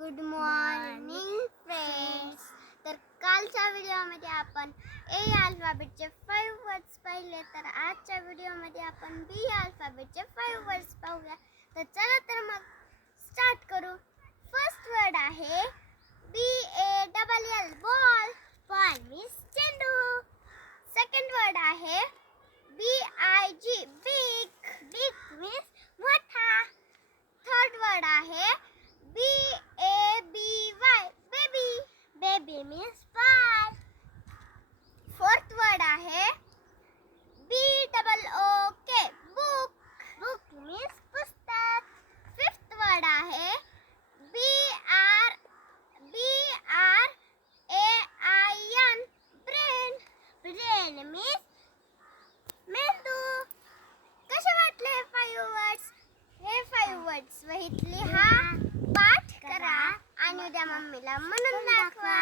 Good morning friends. तर कालच्या व्हिडिओमध्ये आपण ए अल्फाबेटचे 5 वर्ड्स पाहिले. तर आजच्या व्हिडिओमध्ये आपण बी अल्फाबेटचे 5 वर्ड्स पाहूया. तर चला तर मग स्टार्ट करू. फर्स्ट वर्ड आहे BALL बॉल. बॉल मीन्स चेंडू. सेकंड वर्ड आहे BIG बिग. बिग मीन्स मोठा. थर्ड वर्ड आहे BABY बेबी. बेबी मीन्स बाळ. फोर्थ वर्ड आहे BOOK बुक. बुक मीन्स पुस्तक. फिफ्थ वर्ड आहे BRAIN ब्रेन. ब्रेन मीन्स मेंदू. कसे वाटले हे 5 वर्ड्स? हे 5 वर्ड्स वहीत लिहा, पाठ करा आणि उद्या मम्मीला म्हणून दाखवा.